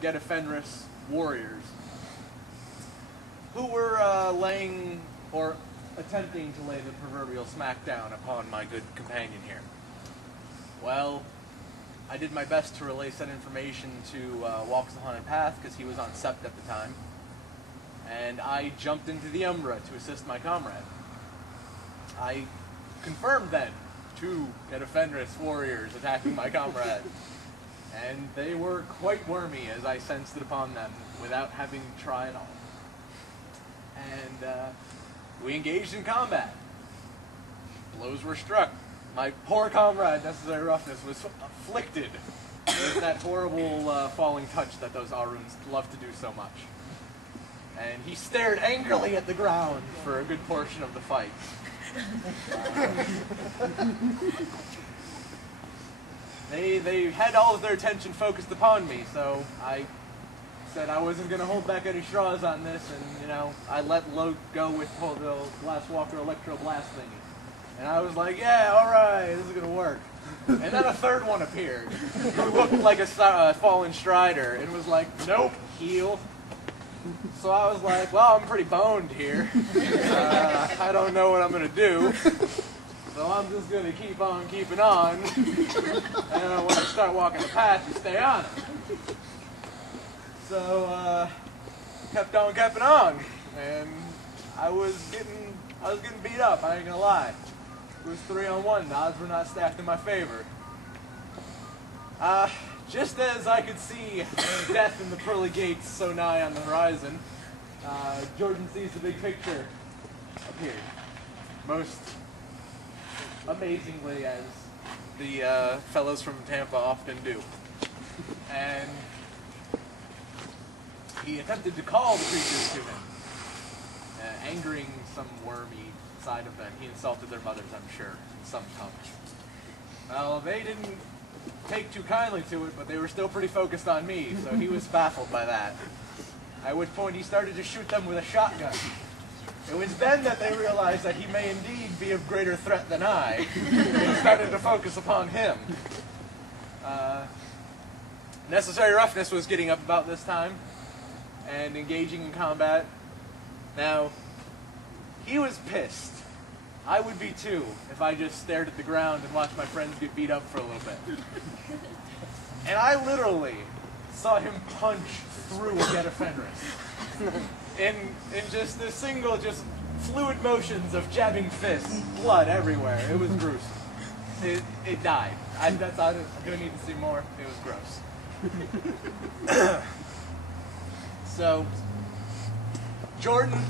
Get-a-Fenris warriors who were laying, or attempting to lay the proverbial smackdown upon my good companion here. Well, I did my best to relay said information to Walks the Haunted Path, because he was on Sept at the time, and I jumped into the Umbra to assist my comrade. I confirmed then 2 Get-a-Fenris warriors attacking my comrade, and they were quite wormy as I sensed it upon them without having to try at all. And we engaged in combat. Blows were struck. My poor comrade, Necessary Roughness, was afflicted with that horrible falling touch that those Aruns love to do so much. And he stared angrily at the ground for a good portion of the fight. They had all of their attention focused upon me, so I said I wasn't going to hold back any straws on this, and, you know, I let Loke go with the Last Walker Electro Blast thingy. And I was like, yeah, alright, this is going to work. And then a third one appeared, who looked like a fallen Strider, and was like, nope, heal. So I was like, well, I'm pretty boned here. I don't know what I'm going to do. So I'm just going to keep on keeping on. And when I start walking the path, you stay on it. So, kept on. And I was getting beat up, I ain't going to lie. It was 3-on-1, the odds were not stacked in my favor. Just as I could see death in the pearly gates so nigh on the horizon, Jordan sees the big picture appear. Most amazingly, as the fellows from Tampa often do. And he attempted to call the creatures to him, angering some wormy side of them. He insulted their mothers, I'm sure, in some tongue. Well, they didn't take too kindly to it, but they were still pretty focused on me, so he was baffled by that. At which point he started to shoot them with a shotgun. It was then that they realized that he may indeed be of greater threat than I, and started to focus upon him. Necessary Roughness was getting up about this time, and engaging in combat. Now, he was pissed. I would be too, if I just stared at the ground and watched my friends get beat up for a little bit. And I literally saw him punch through a Get-a-Fenris. In just a single, just fluid motions of jabbing fists, blood everywhere. It was gruesome. It died. I don't need to see more. It was gross. So, Jordan,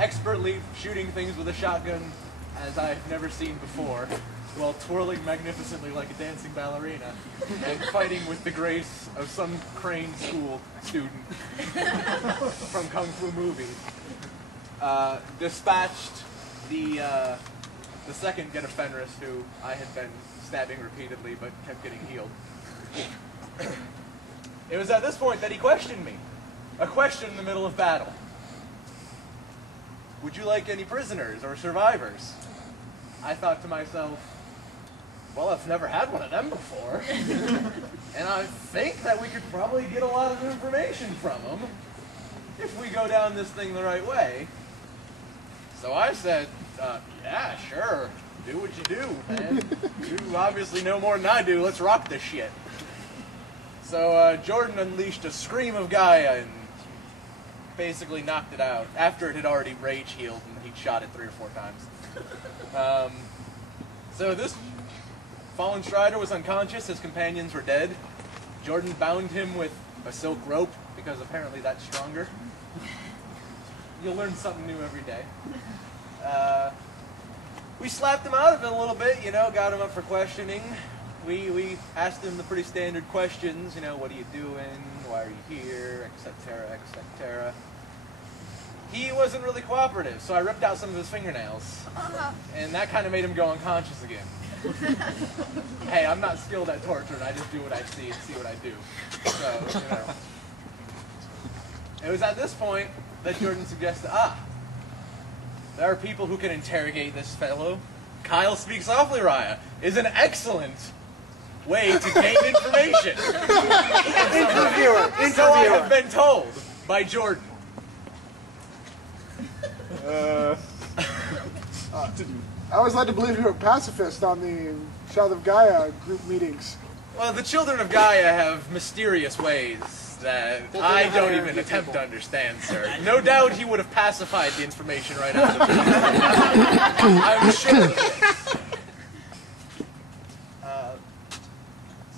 expertly shooting things with a shotgun as I've never seen before, while twirling magnificently like a dancing ballerina, and fighting with the grace of some Crane School student from Kung Fu movies, dispatched the second Get-a-Fenris, who I had been stabbing repeatedly but kept getting healed. It was at this point that he questioned me. A question in the middle of battle. Would you like any prisoners or survivors? I thought to myself, well, I've never had one of them before. And I think that we could probably get a lot of information from them if we go down this thing the right way. So I said, yeah, sure. Do what you do, man. You obviously know more than I do. Let's rock this shit. So Jordan unleashed a scream of Gaia and basically knocked it out after it had already rage healed and he'd shot it 3 or 4 times. So this fallen Strider was unconscious, his companions were dead. Jordan bound him with a silk rope because apparently that's stronger. You'll learn something new every day. We slapped him out of it a little bit, you know, got him up for questioning. We asked him the pretty standard questions, you know, what are you doing, why are you here, etc., etc. He wasn't really cooperative, so I ripped out some of his fingernails, and that kind of made him go unconscious again. Hey, I'm not skilled at torture, and I just do what I see and see what I do. So, you know. It was at this point that Jordan suggested, there are people who can interrogate this fellow. Kyle Speaks Softly, Raya is an excellent way to gain information. Interviewer. So I have been told by Jordan. I was led to believe you were a pacifist on the Child of Gaia group meetings. Well, the children of Gaia have mysterious ways that I don't even attempt to understand, sir. No doubt he would have pacified the information right out of it. I'm sure of it.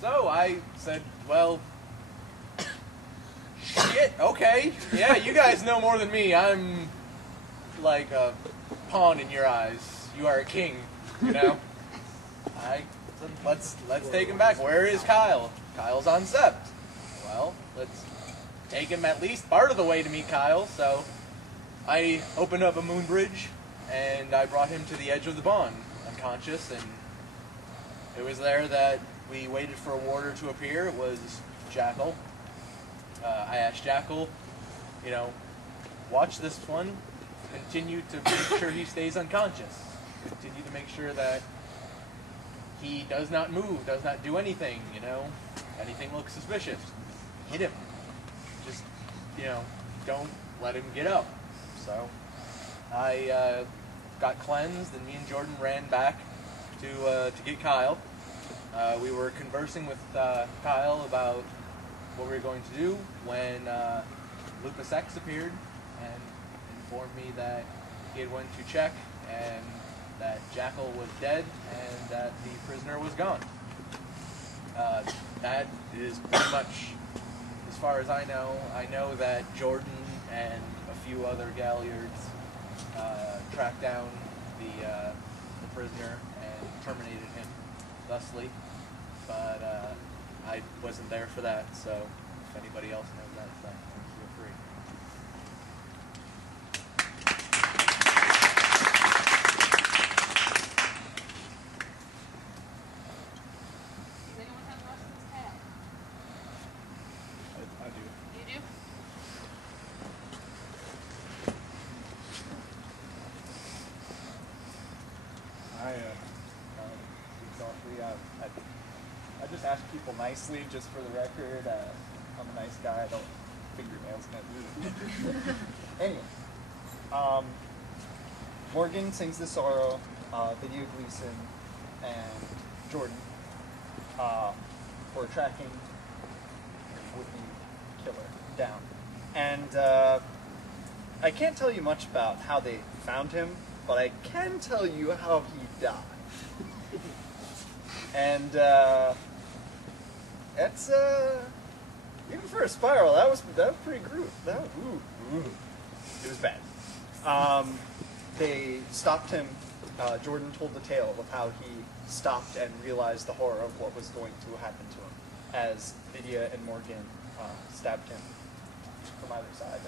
So I said, well, shit, okay. Yeah, you guys know more than me. I'm like a pawn in your eyes. You are a king, you know? I said, let's take him back. Where is Kyle? Kyle's on Sept. Well, let's take him at least part of the way to meet Kyle. So I opened up a moon bridge and I brought him to the edge of the bond, unconscious, and it was there that we waited for a warder to appear. It was Jackal. I asked Jackal, you know, watch this one, continue to make sure he stays unconscious, continue to make sure that he does not move, does not do anything, you know, anything looks suspicious, hit him, just, you know, don't let him get up. So I got cleansed, and me and Jordan ran back to get Kyle. We were conversing with Kyle about what we were going to do when Lupus X appeared and informed me that he had went to check and that Jackal was dead and that the prisoner was gone. That is pretty much as far as I know. I know that Jordan and a few other Galliards tracked down the prisoner and terminated him thusly, but I wasn't there for that, so if anybody else knows that, then feel free. Does anyone have the rest of this tab? I do. You do? I just ask people nicely, just for the record. I'm a nice guy. I don't fingernails kind of. Anyway, Morgan sings the sorrow. Video Gleason and Jordan were tracking would-be killer down, and I can't tell you much about how they found him, but I can tell you how he died. And it's even for a spiral, that was pretty gruesome. It was bad. They stopped him. Jordan told the tale of how he stopped and realized the horror of what was going to happen to him as Vidya and Morgan stabbed him from either side,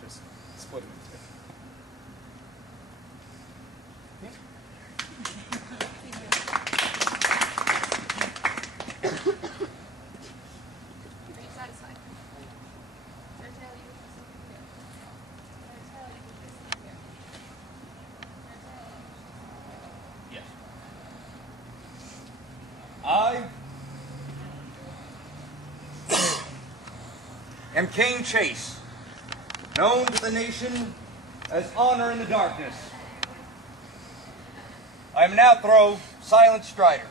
just split him in two. Are you satisfied? Did I tell you what this is here? Did I tell you what this is here? Did I tell you? Yes. I am Cain Chase, known to the nation as Honor in the Darkness. I am an Althro Silent Strider.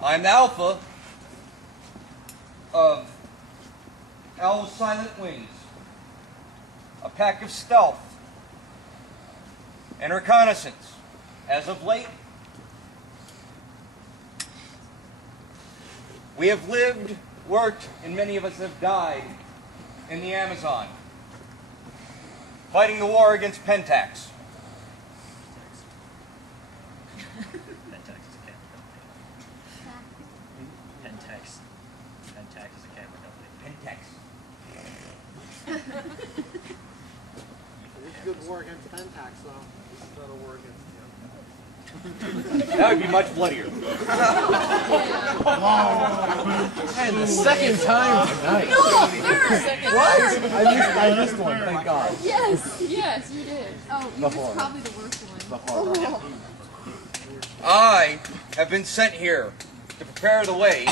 I am the Alpha of Owl's Silent Wings, a pack of stealth and reconnaissance. As of late, we have lived, worked, and many of us have died in the Amazon, fighting the war against Pentax. Pentax is a camera company. Pentax is a camera company. Pentax. It's a good war against Pentax, though. This is not a war against him. That would be much bloodier. And the second time tonight. What? I missed one, thank God. Yes, yes, you did. Oh, The yours horror. is probably the worst one. The horror. Oh. I have been sent here to prepare the way